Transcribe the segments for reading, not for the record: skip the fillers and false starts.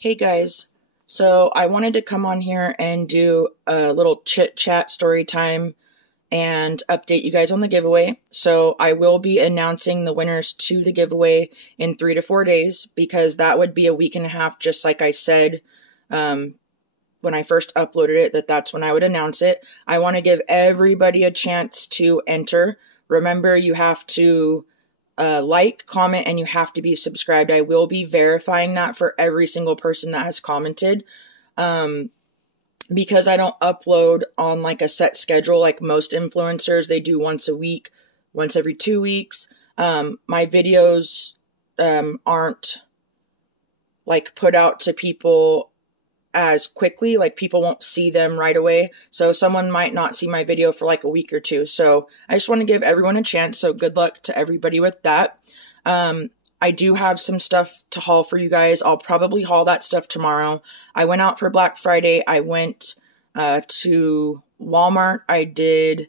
Hey guys, so I wanted to come on here and do a little chit chat story time and update you guys on the giveaway. So I will be announcing the winners to the giveaway in 3 to 4 days because that would be a week and a half, just like I said when I first uploaded it, that's when I would announce it. I want to give everybody a chance to enter. Remember, you have to like, comment, and you have to be subscribed. I will be verifying that for every single person that has commented. Because I don't upload on like a set schedule like most influencers. They do once a week, once every 2 weeks. My videos aren't like put out to people as quickly, like people won't see them right away. So someone might not see my video for like a week or two. So I just want to give everyone a chance. So good luck to everybody with that. I do have some stuff to haul for you guys. I'll probably haul that stuff tomorrow. I went out for Black Friday. I went to Walmart. I did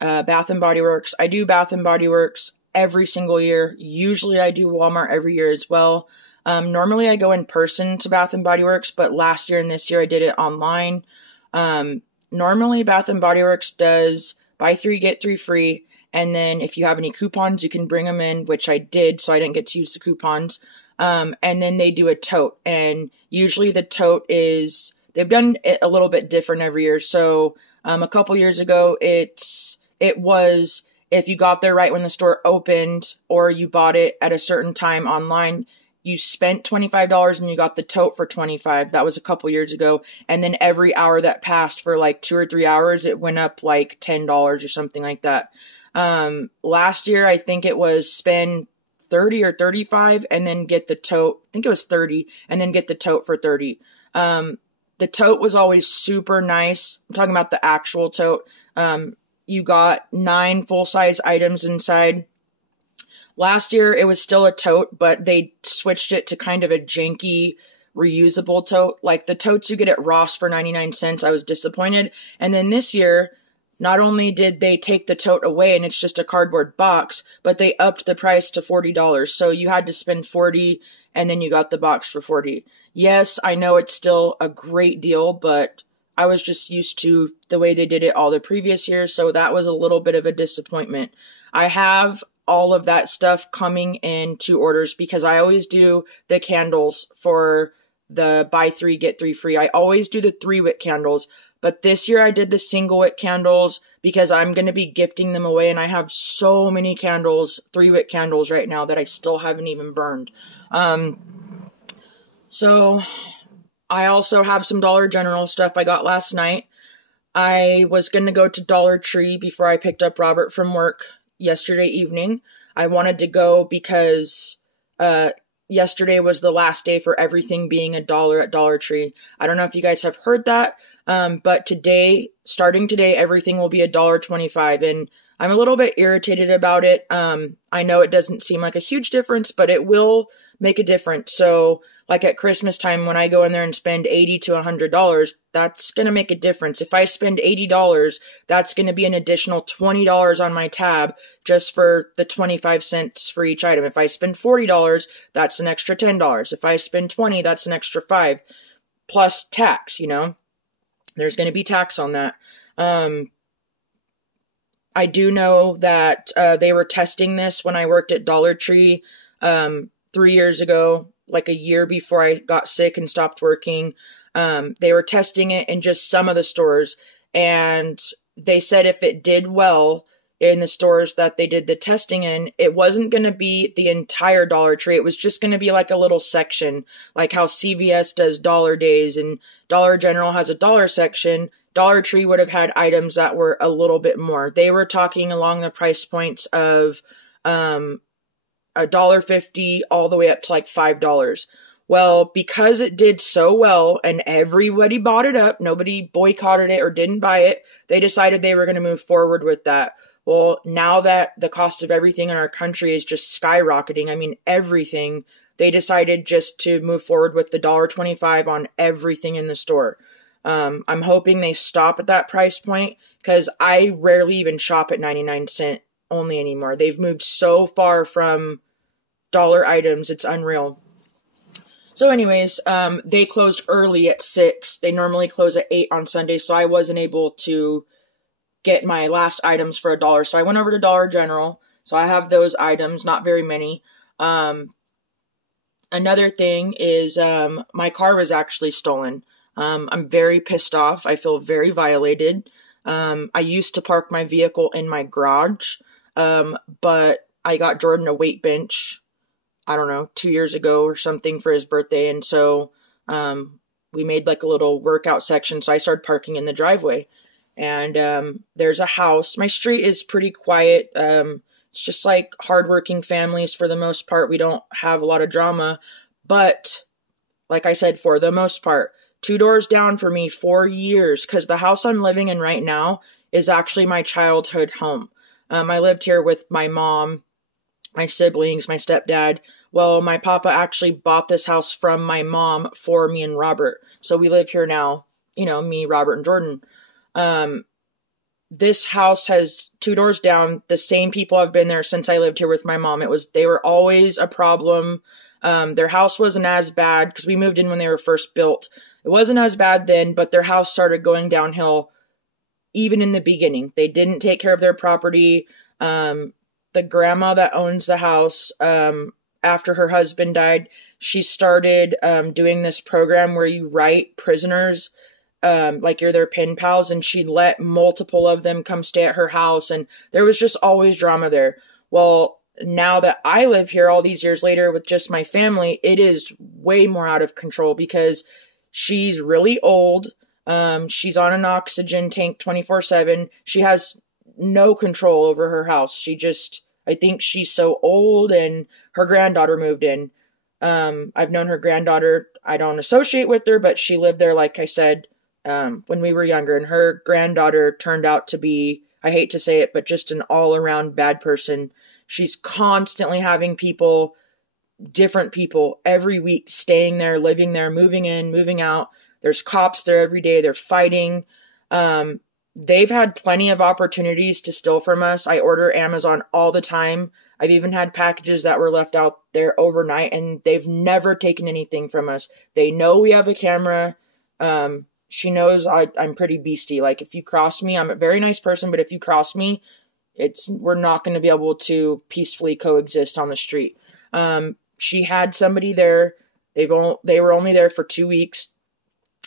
Bath and Body Works. I do Bath and Body Works every single year. Usually I do Walmart every year as well. Normally I go in person to Bath and Body Works, but last year and this year I did it online. Normally Bath and Body Works does buy 3, get 3 free. And then if you have any coupons, you can bring them in, which I did, so I didn't get to use the coupons. And then they do a tote, and usually the tote is, they've done it a little bit different every year. So a couple years ago, it was if you got there right when the store opened, or you bought it at a certain time online, you spent $25 and you got the tote for $25. That was a couple years ago. And then every hour that passed for like 2 or 3 hours, it went up like $10 or something like that. Last year, I think it was spend 30 or 35 and then get the tote. I think it was 30 and then get the tote for 30. The tote was always super nice. I'm talking about the actual tote. You got 9 full-size items inside. Last year, it was still a tote, but they switched it to kind of a janky, reusable tote. Like the totes you get at Ross for 99 cents, I was disappointed. And then this year, not only did they take the tote away and it's just a cardboard box, but they upped the price to $40. So you had to spend $40 and then you got the box for $40. Yes, I know it's still a great deal, but I was just used to the way they did it all the previous years. So that was a little bit of a disappointment. I have all of that stuff coming in 2 orders because I always do the candles for the buy 3, get 3 free. I always do the 3-wick candles. But this year I did the single wick candles because I'm going to be gifting them away. And I have so many candles, 3-wick candles right now that I still haven't even burned. So I also have some Dollar General stuff I got last night. I was going to go to Dollar Tree before I picked up Robert from work yesterday evening. I wanted to go because yesterday was the last day for everything being $1 at Dollar Tree. I don't know if you guys have heard that. But today, starting today, everything will be $1.25, and I'm a little bit irritated about it. I know it doesn't seem like a huge difference, but it will make a difference. So, like at Christmas time, when I go in there and spend $80 to $100, that's going to make a difference. If I spend $80, that's going to be an additional $20 on my tab just for the 25 cents for each item. If I spend $40, that's an extra $10. If I spend $20, that's an extra $5, plus tax, you know. There's going to be tax on that. I do know that they were testing this when I worked at Dollar Tree 3 years ago, like a year before I got sick and stopped working. They were testing it in just some of the stores, and they said if it did well in the stores that they did the testing in, it wasn't going to be the entire Dollar Tree. It was just going to be like a little section, like how CVS does Dollar Days and Dollar General has a dollar section. Dollar Tree would have had items that were a little bit more. They were talking along the price points of $1.50 all the way up to like $5. Well, because it did so well and everybody bought it up, nobody boycotted it or didn't buy it, they decided they were going to move forward with that. Well, now that the cost of everything in our country is just skyrocketing, I mean, everything, they decided just to move forward with the $1.25 on everything in the store. I'm hoping they stop at that price point because I rarely even shop at 99 cent only anymore. They've moved so far from dollar items, it's unreal. So anyways, they closed early at 6. They normally close at 8 on Sunday, so I wasn't able to get my last items for $1. So I went over to Dollar General. So I have those items, not very many. Another thing is my car was actually stolen. I'm very pissed off. I feel very violated. I used to park my vehicle in my garage, but I got Jordan a weight bench, I don't know, 2 years ago or something for his birthday. And so we made like a little workout section. So I started parking in the driveway. And there's a house. My street is pretty quiet. It's just like hardworking families for the most part. We don't have a lot of drama. But like I said, for the most part, 2 doors down for me for years, because the house I'm living in right now is actually my childhood home. I lived here with my mom, my siblings, my stepdad. Well, my papa actually bought this house from my mom for me and Robert. So we live here now, you know, me, Robert, and Jordan. This house has 2 doors down. The same people have been there since I lived here with my mom. They were always a problem. Their house wasn't as bad because we moved in when they were first built. It wasn't as bad then, but their house started going downhill even in the beginning. They didn't take care of their property. The grandma that owns the house, after her husband died, she started doing this program where you write prisoners like you're their pen pals, and she'd let multiple of them come stay at her house, and there was just always drama there. Well, now that I live here all these years later with just my family, it is way more out of control because she's really old. She's on an oxygen tank 24/7. She has no control over her house. I think she's so old, and her granddaughter moved in. I've known her granddaughter. I don't associate with her, but she lived there, like I said, when we were younger, and her granddaughter turned out to be, I hate to say it, but just an all-around bad person. She's constantly having different people every week staying there, living there, moving in, moving out. There's cops there every day. They're fighting. They've had plenty of opportunities to steal from us. I order Amazon all the time. I've even had packages that were left out there overnight, and they've never taken anything from us. They know we have a camera. She knows I'm pretty beastie. Like, if you cross me, I'm a very nice person, but if you cross me, we're not going to be able to peacefully coexist on the street. She had somebody there. They were only there for 2 weeks.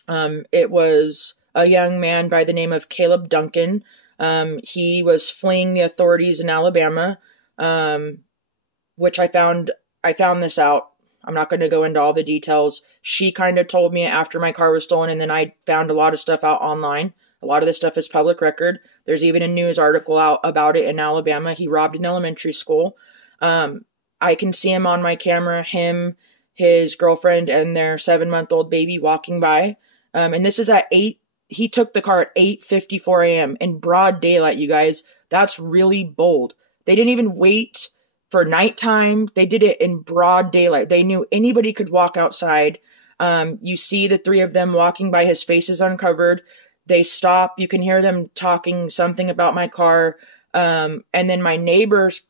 It was a young man by the name of Caleb Duncan. He was fleeing the authorities in Alabama, which I found this out. I'm not going to go into all the details. She kind of told me after my car was stolen, and then I found a lot of stuff out online. A lot of this stuff is public record. There's even a news article out about it in Alabama. He robbed an elementary school. I can see him on my camera, him, his girlfriend, and their 7-month-old baby walking by. And this is at 8. He took the car at 8:54 a.m. in broad daylight, you guys. That's really bold. They didn't even wait for nighttime. They did it in broad daylight. They knew anybody could walk outside. You see the 3 of them walking by. His face is uncovered. They stop. You can hear them talking something about my car. And then my neighbor's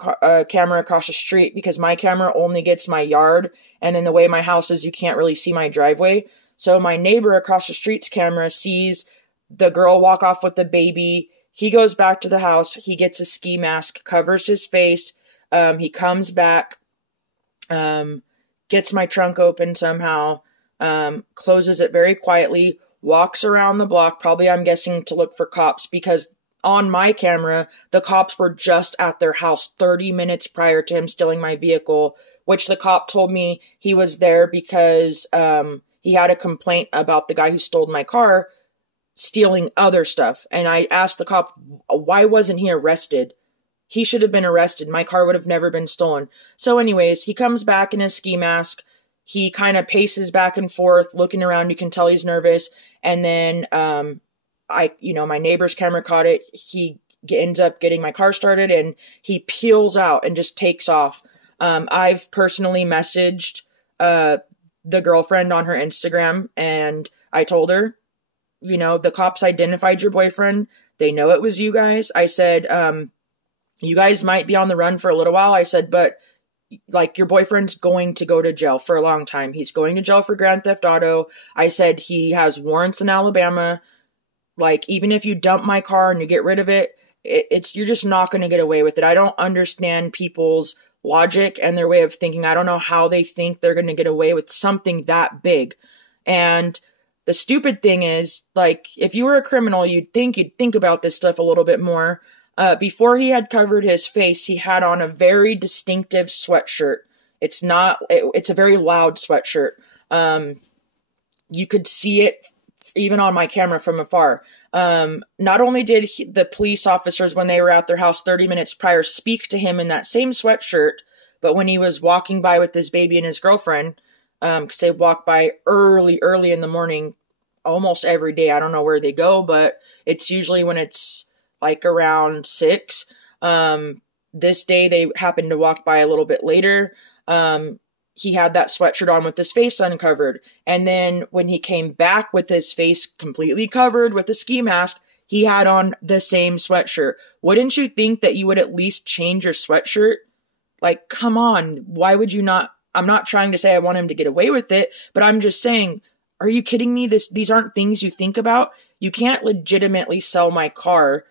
camera across the street, because my camera only gets my yard. And then the way my house is, you can't really see my driveway. So my neighbor across the street's camera sees the girl walk off with the baby. He goes back to the house. He gets a ski mask, covers his face. He comes back, gets my trunk open somehow, closes it very quietly, walks around the block, probably I'm guessing to look for cops, because on my camera, the cops were just at their house 30 minutes prior to him stealing my vehicle, which the cop told me he was there because he had a complaint about the guy who stole my car stealing other stuff. And I asked the cop, why wasn't he arrested? He should have been arrested. My car would have never been stolen. So anyways, he comes back in his ski mask. He kind of paces back and forth, looking around. You can tell he's nervous. And then, my neighbor's camera caught it. He ends up getting my car started, and he peels out and just takes off. I've personally messaged the girlfriend on her Instagram, and I told her, the cops identified your boyfriend. They know it was you guys. I said, you guys might be on the run for a little while. I said, but, like, your boyfriend's going to go to jail for a long time. He's going to jail for Grand Theft Auto. I said he has warrants in Alabama. Like, even if you dump my car and you get rid of it, you're just not going to get away with it. I don't understand people's logic and their way of thinking. I don't know how they think they're going to get away with something that big. And the stupid thing is, like, if you were a criminal, you'd think about this stuff a little bit more. Before he had covered his face, he had on a very distinctive sweatshirt. It's a very loud sweatshirt. You could see it even on my camera from afar. Not only did the police officers, when they were at their house 30 minutes prior, speak to him in that same sweatshirt, but when he was walking by with his baby and his girlfriend, because they walk by early in the morning, almost every day. I don't know where they go, but it's usually when it's like around 6. This day they happened to walk by a little bit later. He had that sweatshirt on with his face uncovered. And then when he came back with his face completely covered with a ski mask, he had on the same sweatshirt. Wouldn't you think that you would at least change your sweatshirt? Like, come on. Why would you not? I'm not trying to say I want him to get away with it, but I'm just saying, are you kidding me? These aren't things you think about. You can't legitimately sell my car.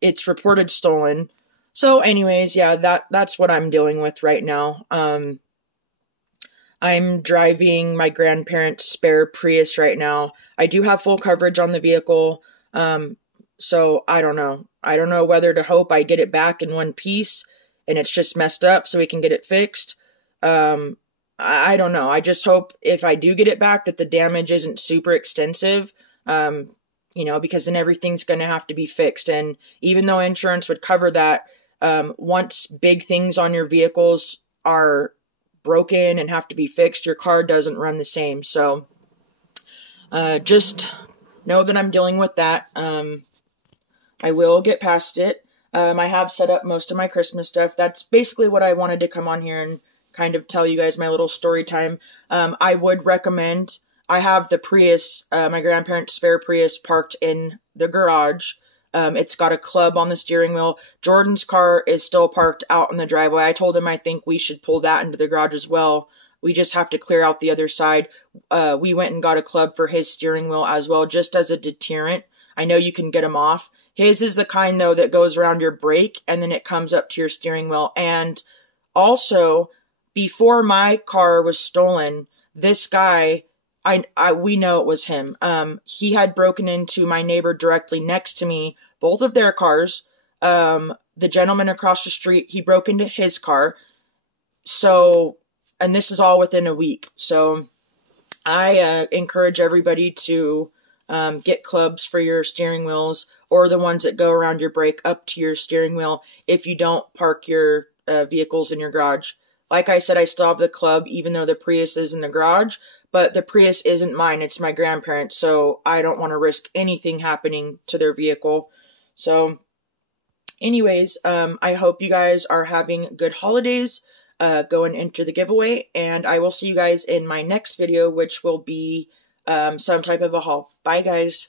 It's reported stolen. So anyways, yeah, that's what I'm dealing with right now. I'm driving my grandparents' spare Prius right now. I do have full coverage on the vehicle. So I don't know. I don't know whether to hope I get it back in one piece and it's just messed up so we can get it fixed. I don't know. I just hope if I do get it back that the damage isn't super extensive, because then everything's going to have to be fixed. And even though insurance would cover that, once big things on your vehicles are broken and have to be fixed, your car doesn't run the same. So just know that I'm dealing with that. I will get past it. I have set up most of my Christmas stuff. That's basically what I wanted to come on here and kind of tell you guys my little story time. I would recommend, I have the Prius, my grandparents' spare Prius parked in the garage. It's got a club on the steering wheel. Jordan's car is still parked out in the driveway. I told him I think we should pull that into the garage as well. We just have to clear out the other side. We went and got a club for his steering wheel as well, just as a deterrent. I know you can get them off. His is the kind, though, that goes around your brake and then it comes up to your steering wheel. And also, before my car was stolen, this guy, we know it was him. He had broken into my neighbor directly next to me, both of their cars. The gentleman across the street, he broke into his car. So, and this is all within a week. So I encourage everybody to get clubs for your steering wheels, or the ones that go around your brake up to your steering wheel if you don't park your vehicles in your garage. Like I said, I still have the club, even though the Prius is in the garage, but the Prius isn't mine, it's my grandparents', so I don't want to risk anything happening to their vehicle. So, anyways, I hope you guys are having good holidays. Go and enter the giveaway, and I will see you guys in my next video, which will be some type of a haul. Bye, guys.